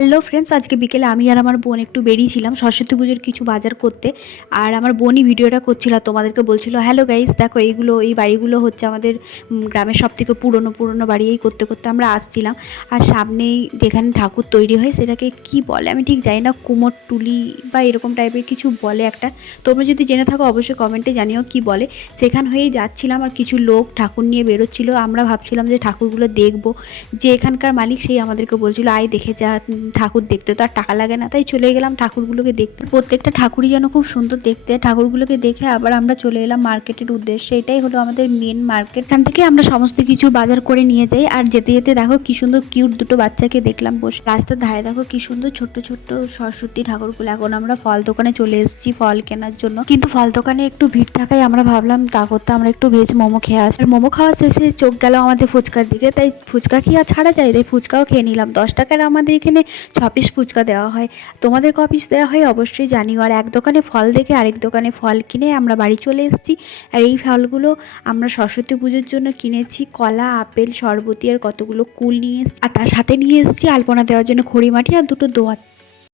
Hello friends, আজকে বিকেলে আমি আর আমার বোন একটু বেরিয়েছিলাম সরস্বতী পুজোর কিছু বাজার করতে। আর আমার বোনই ভিডিওটা করছিল, তোমাদেরকে বলছিল হ্যালো গাইস দেখো এই বাড়িগুলো হচ্ছে আমাদের গ্রামের সব থেকে পুরনো পুরনো বাড়ি। এই করতে করতে আমরা আসছিলাম, আর সামনেই যেখানে ঠাকুর তৈরি হয় সেটাকে কি বলে আমি ঠিক জানি না, কুমোরটুলি বা এরকম টাইপের কিছু বলে একটা। তোমরা যদি জেনে থাকো অবশ্যই কমেন্টে জানিও কি বলে। সেখান হয়েই যাচ্ছিলাম আর কিছু লোক ঠাকুর নিয়ে বেরোচ্ছিল। আমরা ভাবছিলাম যে ঠাকুরগুলো দেখবো, যে এখানকার মালিক সেই আমাদেরকে বলছিল আয় দেখে যা, ঠাকুর দেখতে তো আর টাকা লাগে না। তাই চলে গেলাম ঠাকুরগুলোকে দেখতে। প্রত্যেকটা ঠাকুরই যেন খুব সুন্দর দেখতে। ঠাকুরগুলোকে দেখে আবার আমরা চলে এলাম মার্কেটের উদ্দেশ্যে। এটাই হলো আমাদের মেন মার্কেট। এখান থেকে আমরা সমস্ত কিছু বাজার করে নিয়ে যাই। আর যেতে যেতে দেখো কি সুন্দর কিউট দুটো বাচ্চাকে দেখলাম বসে রাস্তার ধারে। দেখো কি সুন্দর ছোট্ট ছোট্ট সরস্বতী ঠাকুরগুলো। এখন আমরা ফল দোকানে চলে এসেছি ফল কেনার জন্য, কিন্তু ফল দোকানে একটু ভিড় থাকায় আমরা ভাবলাম তা করতে আমরা একটু ভেজ মোমো খেয়ে আসি। আর মোমো খাওয়া শেষে চোখ গেল আমাদের ফুচকার দিকে। তাই ফুচকা কি আর ছাড়া যায়, তাই ফুচকাও খেয়ে নিলাম। 10 টাকার আমাদের এখানে 6 পিস ফুচকা দেওয়া হয়। তোমাদের ক পিস দেওয়া হয় অবশ্যই জানিও। আর এক দোকানে ফল দেখে আরেক দোকানে ফল কিনে আমরা বাড়ি চলে এসেছি। আর এই ফলগুলো আমরা সরস্বতী পুজোর জন্য কিনেছি। কলা, আপেল, শরবতি আর কতগুলো কুল নিয়ে এসেছি। আর তার সাথে নিয়ে এসেছি আলপনা দেওয়ার জন্য খড়িমাটি আর দুটো দোয়াত।